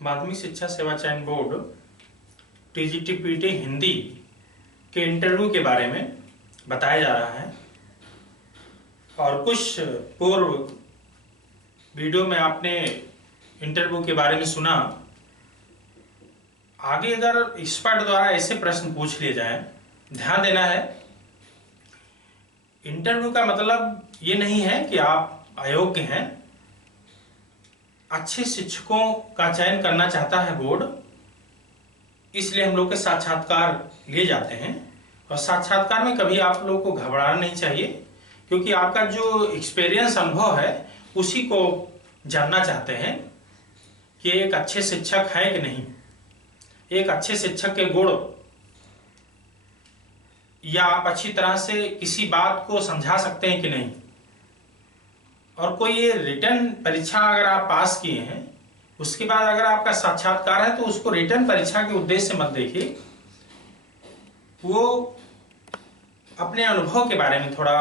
माध्यमिक शिक्षा सेवा चयन बोर्ड टीजीटी-पीटी हिंदी के इंटरव्यू के बारे में बताया जा रहा है। और कुछ पूर्व वीडियो में आपने इंटरव्यू के बारे में सुना। आगे अगर एक्सपर्ट द्वारा ऐसे प्रश्न पूछ लिए जाएं, ध्यान देना है। इंटरव्यू का मतलब ये नहीं है कि आप अयोग्य हैं। अच्छे शिक्षकों का चयन करना चाहता है बोर्ड, इसलिए हम लोग के साक्षात्कार लिए जाते हैं। और साक्षात्कार में कभी आप लोग को घबराना नहीं चाहिए, क्योंकि आपका जो एक्सपीरियंस अनुभव है उसी को जानना चाहते हैं कि एक अच्छे शिक्षक हैं कि नहीं, एक अच्छे शिक्षक के गुण, या आप अच्छी तरह से किसी बात को समझा सकते हैं कि नहीं। और कोई ये रिटर्न परीक्षा अगर आप पास किए हैं, उसके बाद अगर आपका साक्षात्कार है तो उसको रिटर्न परीक्षा के उद्देश्य से मत देखिए। वो अपने अनुभव के बारे में थोड़ा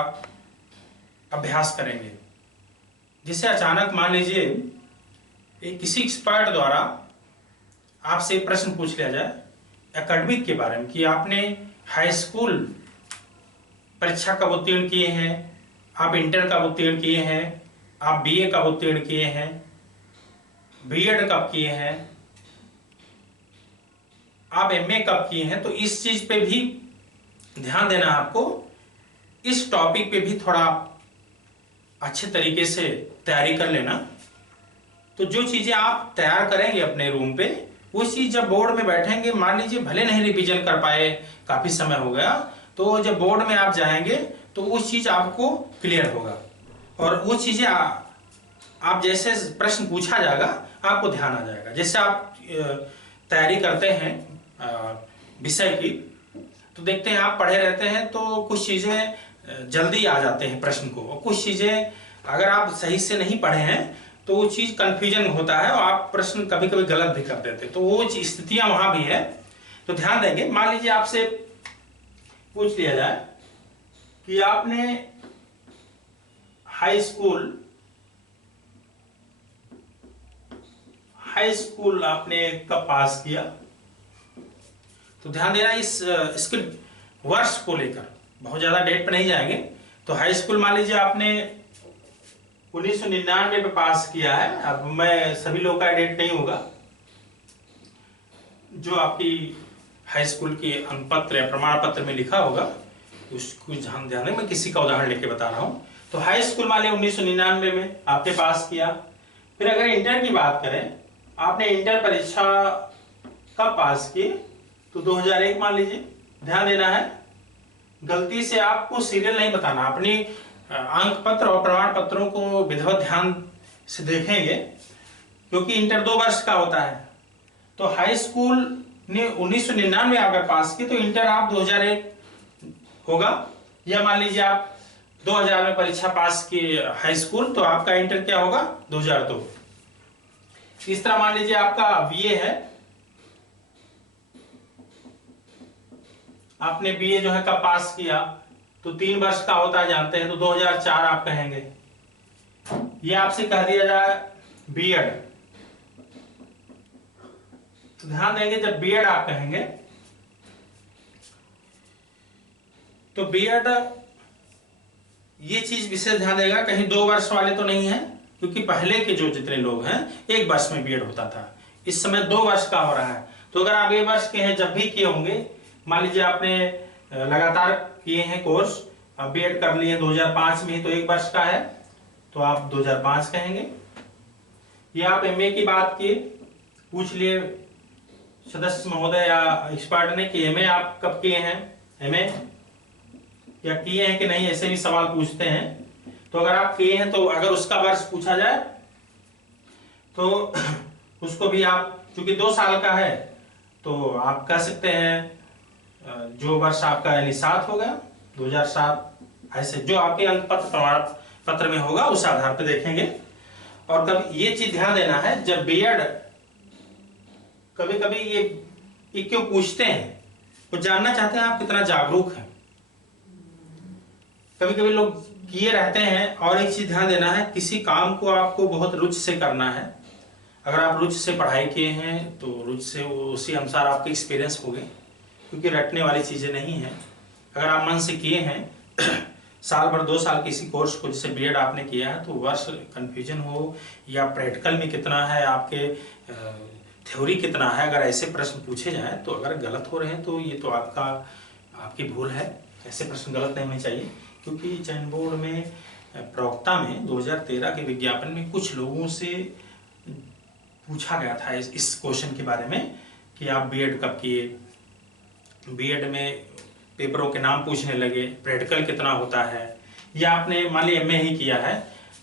अभ्यास करेंगे। जिससे अचानक मान लीजिए किसी एक्सपर्ट द्वारा आपसे प्रश्न पूछ लिया जाए एकेडमिक के बारे में कि आपने हाई स्कूल परीक्षा कब उत्तीर्ण किए हैं, आप इंटर कब उत्तीर्ण किए हैं, आप बीए कब उत्तीर्ण किए हैं, बीएड कब किए हैं, आप एमए कब किए हैं। तो इस चीज पे भी ध्यान देना आपको। इस टॉपिक पे भी थोड़ा अच्छे तरीके से तैयारी कर लेना। तो जो चीजें आप तैयार करेंगे अपने रूम पे, वो चीज जब बोर्ड में बैठेंगे, मान लीजिए भले नहीं रिवीजन कर पाए, काफी समय हो गया, तो जब बोर्ड में आप जाएंगे तो वो चीज आपको क्लियर होगा। और वो चीजें आप जैसे प्रश्न पूछा जाएगा आपको ध्यान आ जाएगा। जैसे आप तैयारी करते हैं विषय की, तो देखते हैं आप पढ़े रहते हैं तो कुछ चीजें जल्दी आ जाते हैं प्रश्न को, और कुछ चीजें अगर आप सही से नहीं पढ़े हैं तो वो चीज कंफ्यूजन होता है और आप प्रश्न कभी कभी गलत भी कर देते हैं। तो वो स्थितियां वहां भी है, तो ध्यान देंगे। मान लीजिए आपसे पूछ लिया जाए कि आपने हाई स्कूल आपने कब पास किया, तो ध्यान देना इसके वर्ष को लेकर, बहुत ज्यादा डेट पे नहीं जाएंगे। तो हाई स्कूल मान लीजिए आपने 1999 में पास किया है। अब मैं सभी लोग का डेट नहीं होगा, जो आपकी हाई स्कूल की अंकपत्र या प्रमाण पत्र में लिखा होगा उसको ध्यान देना। मैं किसी का उदाहरण लेके बता रहा हूं। तो हाई स्कूल मान लिया 1999 में आपने पास किया। फिर अगर इंटर की बात करें, आपने इंटर परीक्षा कब पास की, तो 2001 मान लीजिए। ध्यान देना है, गलती से आपको सीरियल नहीं बताना। अपनी अंक पत्र और प्रमाण पत्रों को विधिवत ध्यान से देखेंगे, क्योंकि इंटर 2 वर्ष का होता है। तो हाई स्कूल ने 1999 अगर पास की तो इंटर आप 2001 होगा। या मान लीजिए आप 2000 में परीक्षा पास की हाई स्कूल, तो आपका इंटर क्या होगा, 2002। इस तरह मान लीजिए आपका बीए है, आपने बीए जो है कब पास किया, तो 3 वर्ष का होता है, जानते हैं। तो 2004 आप कहेंगे। ये आपसे कह दिया जाए बीएड, तो ध्यान देंगे जब बीएड आप कहेंगे तो बीएड, ये चीज विशेष ध्यान देगा, कहीं 2 वर्ष वाले तो नहीं है, क्योंकि पहले के जो जितने लोग हैं 1 वर्ष में बीएड होता था, इस समय 2 वर्ष का हो रहा है। तो अगर आप 1 वर्ष के हैं, जब भी किए होंगे, मान लीजिए आपने लगातार किए हैं कोर्स, अब बीएड कर लिए 2005 में ही, तो 1 वर्ष का है, तो आप 2005 कहेंगे। ये आप एमए की बात किए, पूछ लिए सदस्य महोदय या एक्सपर्ट ने कि एमए आप कब किए हैं, एमए या किए हैं कि नहीं, ऐसे भी सवाल पूछते हैं। तो अगर आप किए हैं तो अगर उसका वर्ष पूछा जाए तो उसको भी आप, चूंकि 2 साल का है, तो आप कह सकते हैं जो वर्ष आपका यानी 7 हो गया, 2007। ऐसे जो आपके अंक पत्र प्रमाण पत्र में होगा उस आधार पर देखेंगे। और कभी ये चीज ध्यान देना है, जब बीएड कभी कभी ये क्यों पूछते हैं, वो जानना चाहते हैं आप कितना जागरूक हैं। कभी कभी लोग किए रहते हैं। और एक चीज ध्यान देना है, किसी काम को आपको बहुत रुचि से करना है। अगर आप रुचि से पढ़ाई किए हैं तो रुचि से उसी अनुसार आपके एक्सपीरियंस हो गए, क्योंकि रटने वाली चीज़ें नहीं हैं। अगर आप मन से किए हैं साल भर 2 साल किसी कोर्स को, जैसे बीएड आपने किया है, तो वर्ष कन्फ्यूजन हो या प्रैक्टिकल में कितना है आपके, थ्योरी कितना है, अगर ऐसे प्रश्न पूछे जाएँ तो अगर गलत हो रहे हैं तो ये तो आपकी भूल है। ऐसे प्रश्न गलत नहीं होने चाहिए, क्योंकि चयन बोर्ड में प्रवक्ता में 2013 के विज्ञापन में कुछ लोगों से पूछा गया था इस क्वेश्चन के बारे में कि आप बीएड कब किए। बीएड में पेपरों के नाम पूछने लगे, प्रैक्टिकल कितना होता है, या आपने मान ली एमए ही किया है,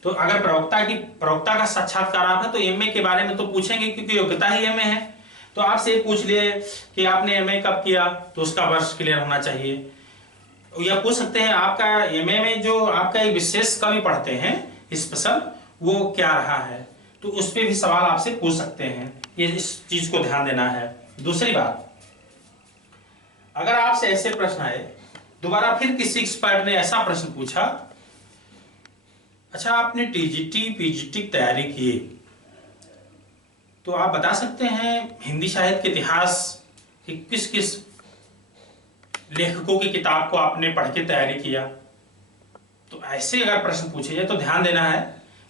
तो अगर प्रवक्ता का साक्षात्कार आप है तो एमए के बारे में तो पूछेंगे, क्योंकि योग्यता ही एमए है। तो आपसे ये पूछ लिए कि आपने एमए कब किया, तो उसका वर्ष क्लियर होना चाहिए। या पूछ सकते हैं आपका एमए में जो आपका एक विशेष कवि पढ़ते हैं स्पेशल, वो क्या रहा है, तो उस पर भी सवाल आपसे पूछ सकते हैं। ये इस चीज को ध्यान देना है। दूसरी बात, अगर आपसे ऐसे प्रश्न आए, दोबारा फिर किसी एक्सपर्ट ने ऐसा प्रश्न पूछा, अच्छा आपने टीजीटी पीजीटी की तैयारी की, तो आप बता सकते हैं हिंदी साहित्य के इतिहास कि किस किस लेखकों की किताब को आपने पढ़ के तैयारी किया। तो ऐसे अगर प्रश्न पूछे जाए तो ध्यान देना है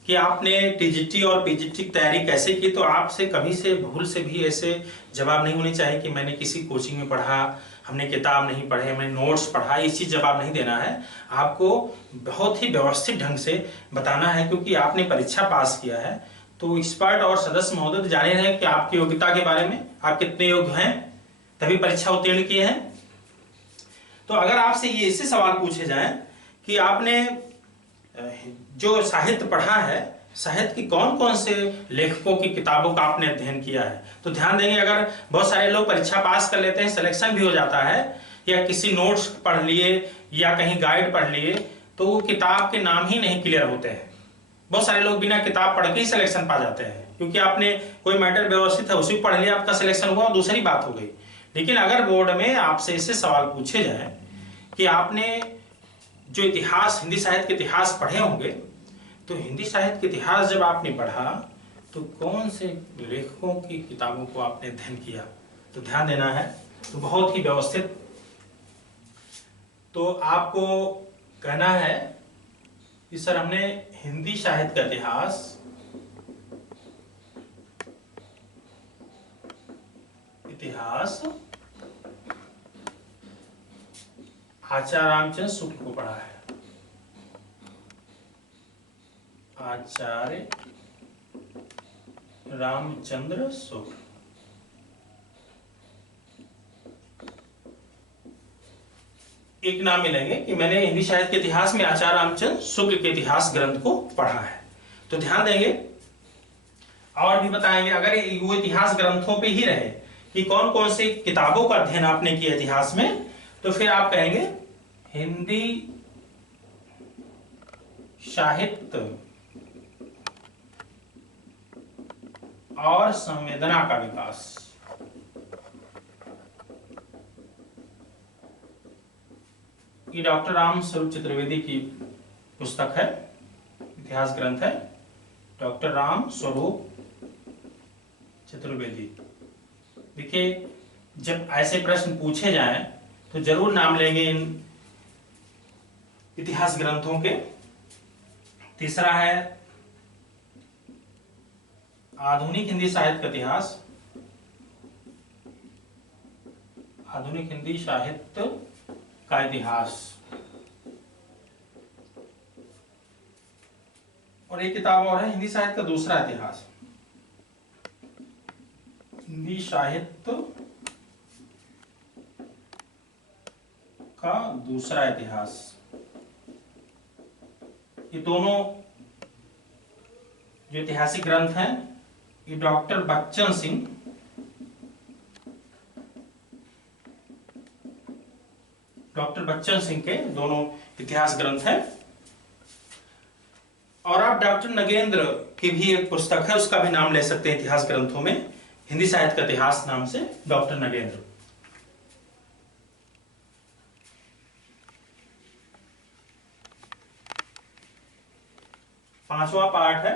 कि आपने टीजीटी और पीजीटी की तैयारी कैसे की। तो आपसे कभी से भूल से भी ऐसे जवाब नहीं होने चाहिए कि मैंने किसी कोचिंग में पढ़ा, हमने किताब नहीं पढ़े, हमने नोट्स पढ़ा, इसी जवाब नहीं देना है। आपको बहुत ही व्यवस्थित ढंग से बताना है, क्योंकि आपने परीक्षा पास किया है। तो एक्सपर्ट और सदस्य महोदय जाने रहे कि आपकी योग्यता के बारे में, आप कितने योग्य हैं, तभी परीक्षा उत्तीर्ण किए हैं। तो अगर आपसे ये ऐसे सवाल पूछे जाएं कि आपने जो साहित्य पढ़ा है, साहित्य की कौन कौन से लेखकों की किताबों का आपने अध्ययन किया है, तो ध्यान देंगे अगर बहुत सारे लोग परीक्षा पास कर लेते हैं, सिलेक्शन भी हो जाता है, या किसी नोट्स पढ़ लिए या कहीं गाइड पढ़ लिए, तो वो किताब के नाम ही नहीं क्लियर होते हैं। बहुत सारे लोग बिना किताब पढ़ के ही सिलेक्शन पा जाते हैं, क्योंकि आपने कोई मैटर व्यवस्थित है उसी पढ़ लिया, आपका सिलेक्शन हुआ, दूसरी बात हो गई। लेकिन अगर बोर्ड में आपसे ऐसे सवाल पूछे जाए कि आपने जो इतिहास, हिंदी साहित्य के इतिहास पढ़े होंगे, तो हिंदी साहित्य के इतिहास जब आपने पढ़ा तो कौन से लेखकों की किताबों को आपने अध्ययन किया, तो ध्यान देना है। तो बहुत ही व्यवस्थित, तो आपको कहना है कि सर हमने हिंदी साहित्य का इतिहास आचार्य रामचंद्र शुक्ल को पढ़ा है। आचार्य रामचंद्र शुक्ल, एक नाम मिलेंगे कि मैंने हिंदी साहित्य के इतिहास में आचार्य रामचंद्र शुक्ल के इतिहास ग्रंथ को पढ़ा है। तो ध्यान देंगे और भी बताएंगे, अगर वो इतिहास ग्रंथों पे ही रहे कि कौन कौन सी किताबों का अध्ययन आपने किया इतिहास में, तो फिर आप कहेंगे हिंदी साहित्य और संवेदना का विकास। ये डॉक्टर राम स्वरूप चतुर्वेदी की पुस्तक है, इतिहास ग्रंथ है, डॉक्टर राम स्वरूप चतुर्वेदी। देखिए जब ऐसे प्रश्न पूछे जाएं तो जरूर नाम लेंगे इन इतिहास ग्रंथों के। तीसरा है आधुनिक हिंदी साहित्य का इतिहास, आधुनिक हिंदी साहित्य का इतिहास। और एक किताब और है हिंदी साहित्य का दूसरा इतिहास, हिंदी साहित्य का दूसरा इतिहास। ये दोनों जो ऐतिहासिक ग्रंथ हैं, ये डॉक्टर बच्चन सिंह के दोनों इतिहास ग्रंथ हैं। और आप डॉक्टर नगेंद्र की भी एक पुस्तक है, उसका भी नाम ले सकते हैं इतिहास ग्रंथों में, हिंदी साहित्य का इतिहास नाम से डॉक्टर नगेंद्र। पांचवा पार्ट है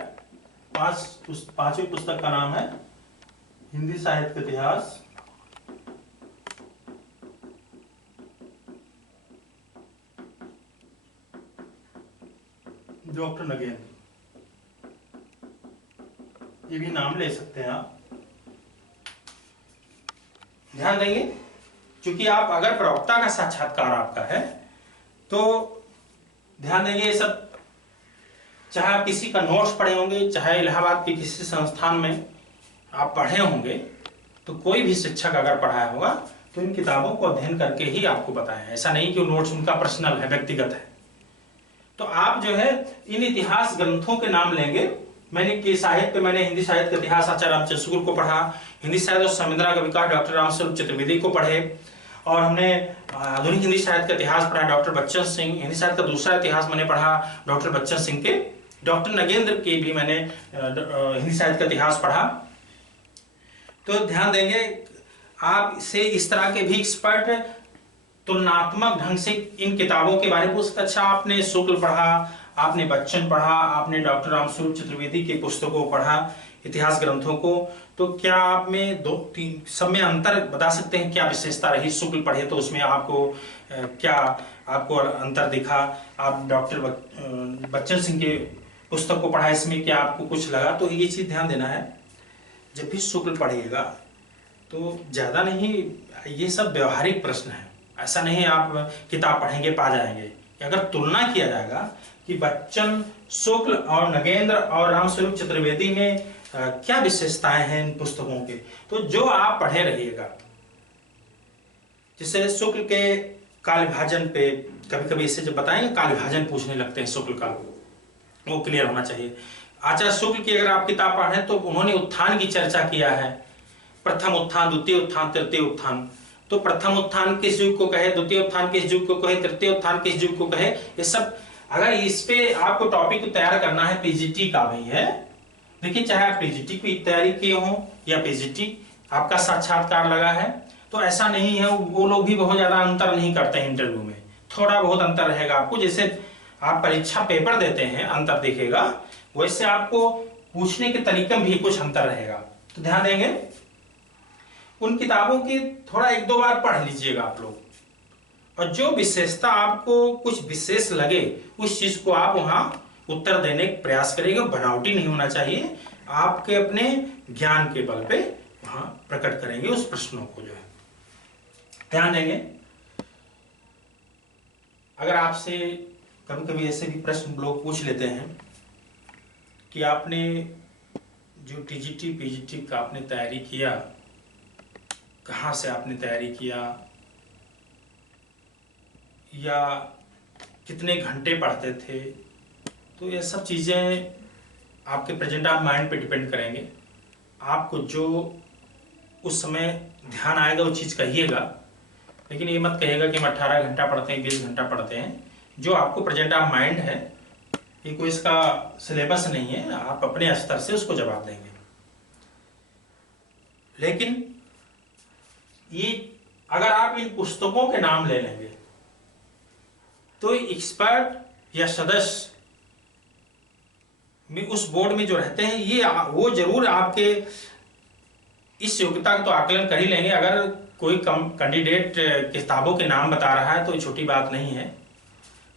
पांचवी पुस्तक का नाम है हिंदी साहित्य का इतिहास, डॉक्टर नगेंद्र। ये भी नाम ले सकते हैं आप, ध्यान देंगे। क्योंकि आप अगर प्रवक्ता का साक्षात्कार आपका है तो ध्यान देंगे ये सब, चाहे आप किसी का नोट्स पढ़े होंगे, चाहे इलाहाबाद के किसी संस्थान में आप पढ़े होंगे, तो कोई भी शिक्षक अगर पढ़ाया होगा तो इन किताबों को अध्ययन करके ही आपको बताया है। ऐसा नहीं कि नोट्स उनका पर्सनल है, व्यक्तिगत है। तो आप जो है इन इतिहास ग्रंथों के नाम लेंगे। मैंने हिंदी साहित्य का इतिहास आचार्य रामचंद्र शुक्ल को पढ़ा, हिंदी साहित्य और संवेदना का विकास डॉक्टर रामस्वरूप चतुर्वेदी को पढ़े, और हमने आधुनिक हिंदी साहित्य का इतिहास पढ़ा डॉक्टर बच्चन सिंह। हिंदी साहित्य का दूसरा इतिहास मैंने पढ़ा डॉक्टर बच्चन सिंह के। डॉक्टर नगेंद्र के भी मैंने हिंदी साहित्य का इतिहास पढ़ा। तो ध्यान देंगे आप से इस तरह के भी एक्सपर्ट तुलनात्मक ढंग से इन किताबों के बारे में पूछ सकते। अच्छा, आपने शुक्ल पढ़ा, आपने बच्चन पढ़ा, आपने डॉक्टर रामस्वरूप चतुर्वेदी की पुस्तकों को पढ़ा, इतिहास ग्रंथों को, तो क्या आप में दो तीन सब में अंतर बता सकते हैं? क्या विशेषता रही? शुक्ल पढ़े तो उसमें आपको क्या आपको अंतर दिखा? आप डॉक्टर बच्चन सिंह के पुस्तक को पढ़ा, इसमें क्या आपको कुछ लगा? तो ये चीज ध्यान देना है। जब भी शुक्ल पढ़िएगा तो ज्यादा नहीं, ये सब व्यवहारिक प्रश्न है। ऐसा नहीं आप किताब पढ़ेंगे पा जाएंगे। अगर तुलना किया जाएगा कि बच्चन, शुक्ल और नगेंद्र और रामस्वरूप चतुर्वेदी में क्या विशेषताएं हैं इन पुस्तकों के, तो जो आप पढ़े रहिएगा। जैसे शुक्ल के काल विभाजन पे कभी कभी इससे जब बताएंगे काल विभाजन पूछने लगते हैं शुक्ल का, वो क्लियर होना चाहिए। आचार्य शुक्ल की अगर आप किताब पढ़ें तो उन्होंने उत्थान की चर्चा किया है, प्रथम उत्थान, द्वितीय उत्थान, तृतीय उत्थान। तो प्रथम उत्थान किस युग को कहे, द्वितीय उत्थान किस युग को कहे, तृतीय उत्थान किस युग को कहे, ये सब अगर इस पे आपको टॉपिक तैयार करना है, पीजीटी का भी है। देखिए, चाहे आप पीजीटी की तैयारी किए हो या पीजीटी आपका साक्षात्कार लगा है, तो ऐसा नहीं है, वो लोग भी बहुत ज्यादा अंतर नहीं करते हैं इंटरव्यू में, थोड़ा बहुत अंतर रहेगा आपको। जैसे आप परीक्षा पेपर देते हैं अंतर दिखेगा, वैसे आपको पूछने के तरीके में भी कुछ अंतर रहेगा। तो ध्यान देंगे, उन किताबों की थोड़ा एक दो बार पढ़ लीजिएगा आप लोग, और जो विशेषता आपको कुछ विशेष लगे उस चीज को आप वहां उत्तर देने का प्रयास करेंगे। बनावटी नहीं होना चाहिए, आपके अपने ज्ञान के बल पे वहां प्रकट करेंगे उस प्रश्नों को जो है। ध्यान देंगे, अगर आपसे कभी कभी ऐसे भी प्रश्न लोग पूछ लेते हैं कि आपने जो टीजीटी पीजीटी का आपने तैयारी किया, कहाँ से आपने तैयारी किया, या कितने घंटे पढ़ते थे, तो ये सब चीज़ें आपके प्रेजेंट ऑफ माइंड पे डिपेंड करेंगे। आपको जो उस समय ध्यान आएगा वो चीज़ कहिएगा, लेकिन ये मत कहिएगा कि हम 18 घंटा पढ़ते हैं, 20 घंटा पढ़ते हैं। जो आपको प्रेजेंट ऑफ माइंड है, ये कोई इसका सिलेबस नहीं है, आप अपने स्तर से उसको जवाब देंगे। लेकिन ये अगर आप इन पुस्तकों के नाम ले लेंगे तो एक्सपर्ट या सदस्य में उस बोर्ड में जो रहते हैं, ये वो जरूर आपके इस योग्यता का तो आकलन कर ही लेंगे। अगर कोई कैंडिडेट किताबों के नाम बता रहा है तो छोटी बात नहीं है,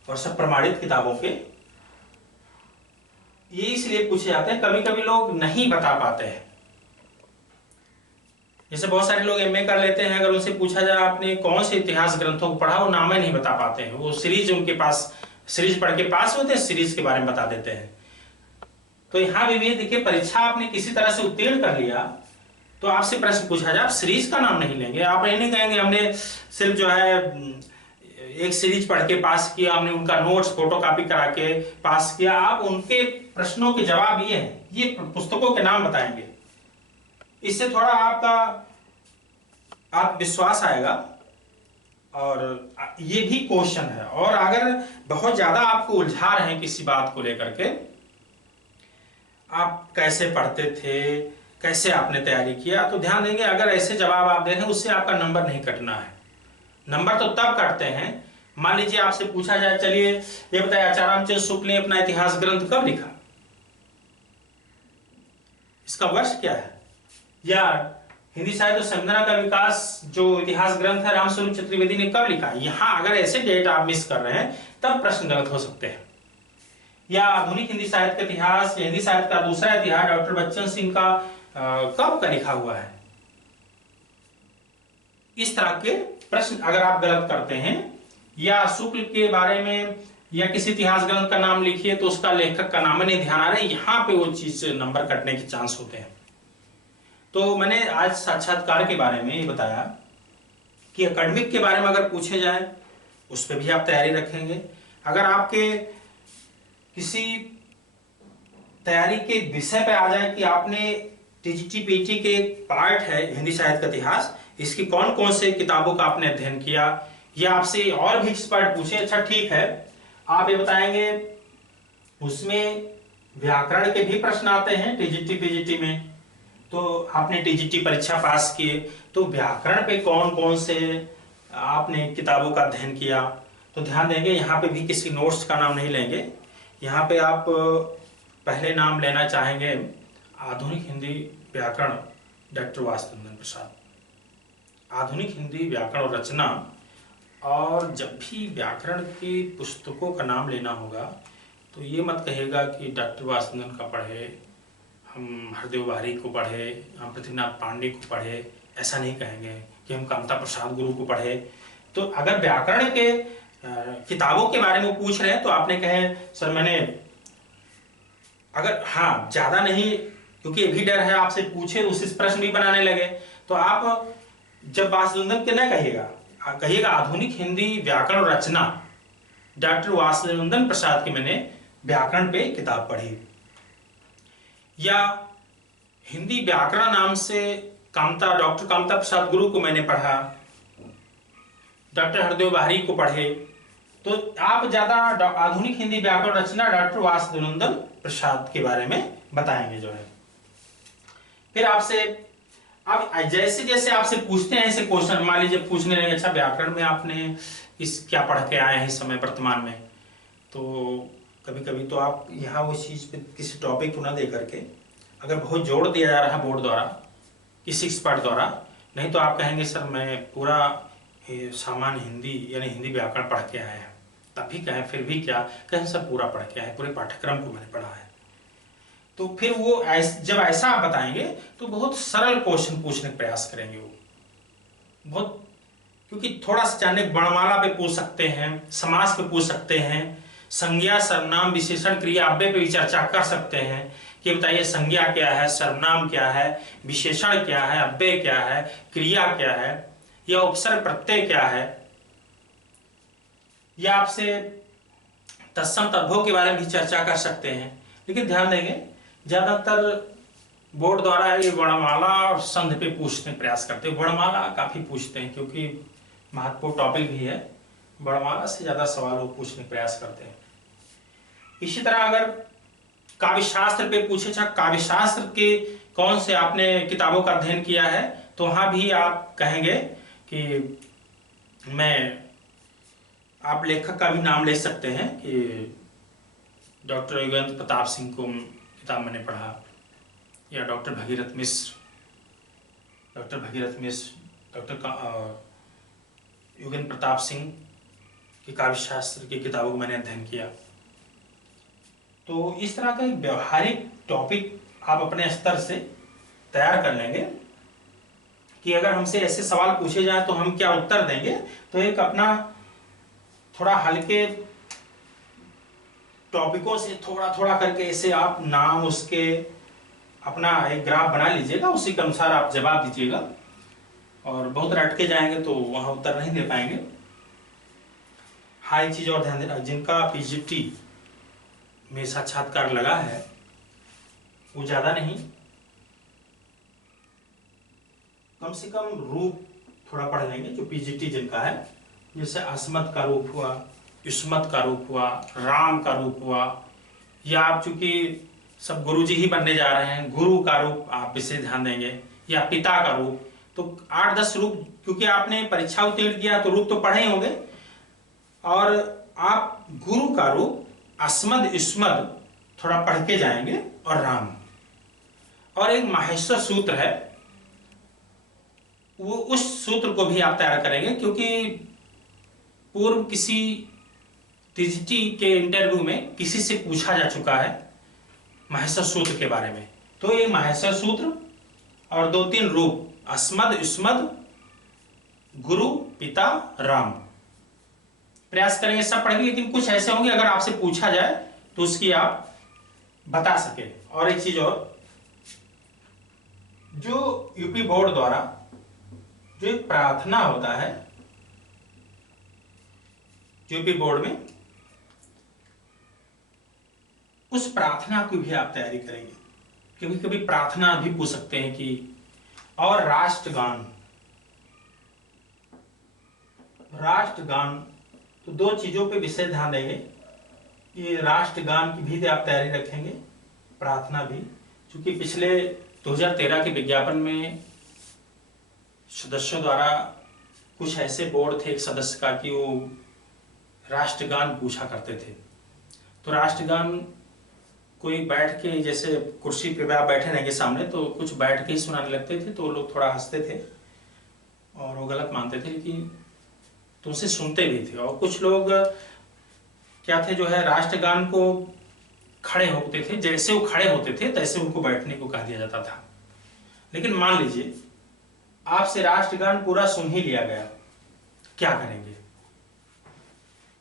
और सब प्रमाणित किताबों के। ये इसलिए पूछे जाते हैं, कभी कभी लोग नहीं बता पाते हैं। जैसे बहुत सारे लोग एमए कर लेते हैं, अगर उनसे पूछा जाए आपने कौन से इतिहास ग्रंथों को पढ़ा, वो नाम ही नहीं बता पाते हैं। वो सीरीज उनके पास, सीरीज पढ़ के पास होते हैं, सीरीज के बारे में बता देते हैं। तो यहाँ भी देखिए, परीक्षा आपने किसी तरह से उत्तीर्ण कर लिया तो आपसे प्रश्न पूछा जाए, आप सीरीज का नाम नहीं लेंगे। आप ये नहीं कहेंगे हमने सिर्फ जो है एक सीरीज पढ़ के पास किया, हमने उनका नोट्स फोटोकॉपी करा के पास किया। आप उनके प्रश्नों के जवाब ये हैं, ये पुस्तकों के नाम बताएंगे। इससे थोड़ा आपका आत्मविश्वास आएगा, और ये भी क्वेश्चन है। और अगर बहुत ज्यादा आपको उलझा रहे हैं किसी बात को लेकर के, आप कैसे पढ़ते थे, कैसे आपने तैयारी किया, तो ध्यान देंगे अगर ऐसे जवाब आप दे रहे हैं उससे आपका नंबर नहीं कटना है। नंबर तो तब कटते हैं, मान लीजिए आपसे पूछा जाए, चलिए ये बताइए आचार्य रामचंद्र शुक्ल ने अपना इतिहास ग्रंथ कब लिखा, इसका वर्ष क्या है। या हिंदी साहित्य संवेदना का विकास जो इतिहास ग्रंथ है रामस्वरूप चतुर्वेदी ने कब लिखा। यहाँ अगर ऐसे डेट आप मिस कर रहे हैं तब प्रश्न गलत हो सकते हैं। या आधुनिक हिंदी साहित्य का इतिहास, हिंदी साहित्य का दूसरा इतिहास डॉक्टर बच्चन सिंह का कब का लिखा हुआ है। इस तरह के प्रश्न अगर आप गलत करते हैं, या शुक्ल के बारे में या किसी इतिहास ग्रंथ का नाम लिखिए तो उसका लेखक का नाम नहीं ध्यान आ रहा है, यहां पे वो चीज नंबर कटने के चांस होते हैं। तो मैंने आज साक्षात्कार के बारे में ये बताया कि एकेडमिक के बारे में अगर पूछे जाए उस पर भी आप तैयारी रखेंगे। अगर आपके किसी तैयारी के विषय पे आ जाए कि आपने टीजीटी पीटी के पार्ट है हिंदी साहित्य का इतिहास, इसकी कौन कौन से किताबों का आपने अध्ययन किया, या आपसे और भी एक्सपर्ट पूछे, अच्छा ठीक है आप ये बताएंगे उसमें व्याकरण के भी प्रश्न आते हैं टीजीटी पीजीटी में, तो आपने टीजीटी परीक्षा पास किए तो व्याकरण पे कौन कौन से आपने किताबों का अध्ययन किया, तो ध्यान देंगे यहाँ पे भी किसी नोट्स का नाम नहीं लेंगे। यहाँ पे आप पहले नाम लेना चाहेंगे आधुनिक हिंदी व्याकरण डॉक्टर वासुदेवन प्रसाद, आधुनिक हिंदी व्याकरण और रचना। और जब भी व्याकरण की पुस्तकों का नाम लेना होगा तो ये मत कहिएगा कि डॉक्टर वासुदेवन का पढ़े, हम हरदेव बाहरी को पढ़े, हम पृथ्वीनाथ पांडे को पढ़े, ऐसा नहीं कहेंगे कि हम कामता प्रसाद गुरु को पढ़े। तो अगर व्याकरण के किताबों के बारे में पूछ रहे हैं तो आपने कहे सर मैंने, अगर हाँ ज्यादा नहीं, क्योंकि ये भी डर है आपसे पूछे उस प्रश्न भी बनाने लगे, तो आप जब वासुदेवन के न कहिएगा, कहिएगा आधुनिक हिंदी व्याकरण रचना डॉक्टर वासुदेवन प्रसाद की मैंने व्याकरण पे किताब पढ़ी। या हिंदी व्याकरण नाम से डॉक्टर कामता प्रसाद गुरु को मैंने पढ़ा, डॉक्टर हरदेव बाहरी को पढ़े, तो आप ज्यादा आधुनिक हिंदी व्याकरण रचना डॉक्टर वासुदेवन प्रसाद के बारे में बताएंगे जो है। फिर आपसे अब जैसे जैसे आपसे पूछते हैं ऐसे क्वेश्चन, मान लीजिए पूछने लगे अच्छा व्याकरण में आपने इस क्या पढ़ के आए हैं इस समय वर्तमान में, तो कभी कभी तो आप यहाँ वो चीज पे किसी टॉपिक को ना दे करके अगर बहुत जोर दिया जा रहा है बोर्ड द्वारा किसी एक्सपर्ट द्वारा, नहीं तो आप कहेंगे सर मैं पूरा सामान्य हिंदी यानी हिंदी व्याकरण पढ़ के आए हैं, तब भी कहें फिर भी क्या कहें सर पूरा पढ़ के आए, पूरे पाठ्यक्रम को मैंने पढ़ा है। तो फिर वो जब ऐसा आप बताएंगे तो बहुत सरल क्वेश्चन पूछने का प्रयास करेंगे वो बहुत, क्योंकि थोड़ा सा जानने वर्णमाला पे पूछ सकते हैं, समास पे पूछ सकते हैं, संज्ञा सर्वनाम विशेषण क्रिया अव्यय पे भी चर्चा कर सकते हैं कि बताइए संज्ञा क्या है, सर्वनाम क्या है, विशेषण क्या है, अव्यय क्या है, क्रिया क्या है, या उपसर्ग प्रत्यय क्या है, या आपसे तत्सम तद्भव के बारे में भी चर्चा कर सकते हैं। लेकिन ध्यान देंगे ज्यादातर बोर्ड द्वारा ये वर्णमाला और संधि पे पूछने प्रयास करते हैं, वर्णमाला काफी पूछते हैं क्योंकि महत्वपूर्ण टॉपिक भी है, वर्णमाला से ज्यादा सवाल वो पूछने प्रयास करते हैं। इसी तरह अगर काव्य शास्त्र पे पूछे अच्छा काव्य शास्त्र के कौन से आपने किताबों का अध्ययन किया है, तो वहां भी आप कहेंगे कि आप लेखक का भी नाम ले सकते हैं कि डॉक्टर योगेंद्र प्रताप सिंह को किताब मैंने पढ़ा, या डॉक्टर भगीरथ मिश्र, डॉक्टर योगेंद्र प्रताप सिंह की काव्य शास्त्र की किताबों को मैंने अध्ययन किया। तो इस तरह का एक व्यवहारिक टॉपिक आप अपने स्तर से तैयार कर लेंगे कि अगर हमसे ऐसे सवाल पूछे जाए तो हम क्या उत्तर देंगे। तो एक अपना थोड़ा हल्के टॉपिकों से थोड़ा थोड़ा करके ऐसे आप नाम उसके अपना एक ग्राफ बना लीजिएगा, उसी के अनुसार आप जवाब दीजिएगा, और बहुत रटके जाएंगे तो वहां उत्तर नहीं दे पाएंगे। हाँ एक चीज और ध्यान देना, जिनका पीजीटी में साक्षात्कार लगा है वो ज्यादा नहीं, कम से कम रूप थोड़ा पढ़ लेंगे जो पीजीटी जिनका है, जैसे अस्मत् का रूप हुआ, युष्मत् का रूप हुआ, राम का रूप हुआ, या आप चूंकि सब गुरुजी ही बनने जा रहे हैं, गुरु का रूप आप विशेष ध्यान देंगे, या पिता का रूप। तो 8-10 रूप, क्योंकि आपने परीक्षा उत्तीर्ण किया तो रूप तो पढ़े ही होंगे, और आप गुरु का रूप अस्मद युष्मद थोड़ा पढ़ के जाएंगे, और राम और एक माहेश्वर सूत्र है, वो उस सूत्र को भी आप तैयार करेंगे, क्योंकि पूर्व किसी टीजीटी के इंटरव्यू में किसी से पूछा जा चुका है माहेश्वर सूत्र के बारे में। तो ये माहेश्वर सूत्र और 2-3 रूप, अस्मद, युष्मद, गुरु, पिता, राम, प्रयास करेंगे सब पढ़ेंगे, लेकिन कुछ ऐसे होंगे अगर आपसे पूछा जाए तो उसकी आप बता सके। और एक चीज और, जो यूपी बोर्ड द्वारा जो एक प्रार्थना होता है यूपी बोर्ड में, उस प्रार्थना की भी आप तैयारी करेंगे। कभी कभी प्रार्थना भी पूछ सकते हैं कि, और राष्ट्रगान, राष्ट्रगान, तो 2 चीजों पे विशेष ध्यान देंगे कि राष्ट्रगान की भी आप तैयारी रखेंगे, प्रार्थना भी, क्योंकि पिछले 2013 के विज्ञापन में सदस्यों द्वारा कुछ ऐसे बोर्ड थे एक सदस्य का कि वो राष्ट्रगान पूछा करते थे। तो राष्ट्रगान कोई बैठ के, जैसे कुर्सी पे आप बैठे रहेंगे सामने, तो कुछ बैठ के ही सुनाने लगते थे, तो लोग थोड़ा हंसते थे और वो गलत मानते थे, लेकिन तो उसे सुनते भी थे। और कुछ लोग क्या थे, जो है राष्ट्रगान को खड़े होते थे, जैसे वो खड़े होते थे तैसे उनको बैठने को कह दिया जाता था। लेकिन मान लीजिए आपसे राष्ट्रगान पूरा सुन ही लिया गया, क्या करेंगे?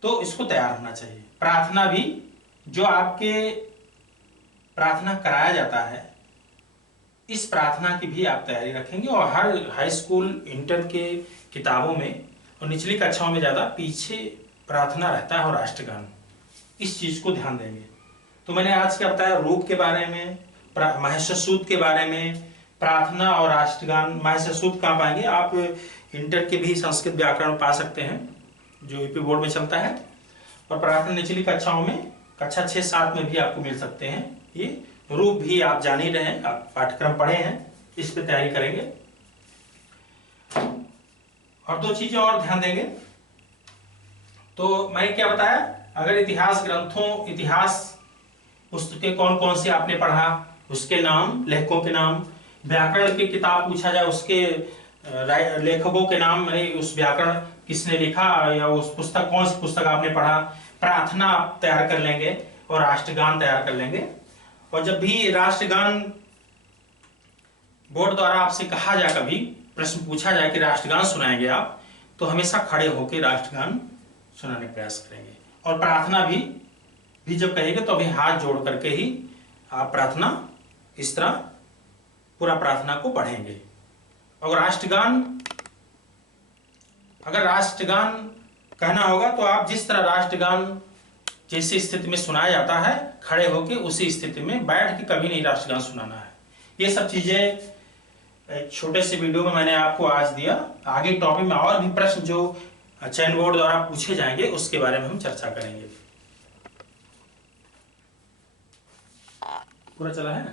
तो इसको तैयार होना चाहिए। प्रार्थना भी, जो आपके प्रार्थना कराया जाता है, इस प्रार्थना की भी आप तैयारी रखेंगे। और हर हाई स्कूल, इंटर के किताबों में और निचली कक्षाओं में ज्यादा पीछे प्रार्थना रहता है और राष्ट्रगान, इस चीज को ध्यान देंगे। तो मैंने आज क्या बताया, रूप के बारे में, माहेश्वर सूत्र के बारे में, प्रार्थना और राष्ट्रगान। माहेश्वर सूत्र कहाँ पाएंगे आप? इंटर के भी संस्कृत व्याकरण पा सकते हैं, जो यूपी बोर्ड में चलता है। और प्रार्थना निचली कक्षाओं में, कक्षा 6-7 में भी आपको मिल सकते हैं। ये रूप भी आप जान ही रहे हैं, आप पाठ्यक्रम पढ़े हैं, इस पे तैयारी करेंगे। और 2 चीजें और ध्यान देंगे। तो मैंने क्या बताया, अगर इतिहास ग्रंथों, इतिहास पुस्तकें कौन कौन सी आपने पढ़ा, उसके नाम, लेखकों के नाम, व्याकरण की किताब पूछा जाए उसके लेखकों के नाम, उस व्याकरण किसने लिखा या उस पुस्तक, कौन सी पुस्तक आपने पढ़ा, प्रार्थना आप तैयार कर लेंगे और राष्ट्रगान तैयार कर लेंगे। और जब भी राष्ट्रगान बोर्ड द्वारा आपसे कहा जाए, कभी प्रश्न पूछा जाए कि राष्ट्रगान सुनाएंगे आप, तो हमेशा खड़े होकर राष्ट्रगान सुनाने का प्रयास करेंगे। और प्रार्थना भी जब कहेंगे तो अभी हाथ जोड़ करके ही आप प्रार्थना इस तरह पूरा प्रार्थना को पढ़ेंगे। और राष्ट्रगान, अगर राष्ट्रगान कहना होगा तो आप जिस तरह राष्ट्रगान जैसी स्थिति में सुनाया जाता है, खड़े होकर उसी स्थिति में, बैठ के कभी नहीं राष्ट्रगान सुनाना है। ये सब चीजें एक छोटे से वीडियो में मैंने आपको आज दिया। आगे टॉपिक में और भी प्रश्न जो चयन बोर्ड द्वारा पूछे जाएंगे उसके बारे में हम चर्चा करेंगे। पूरा चला है ना?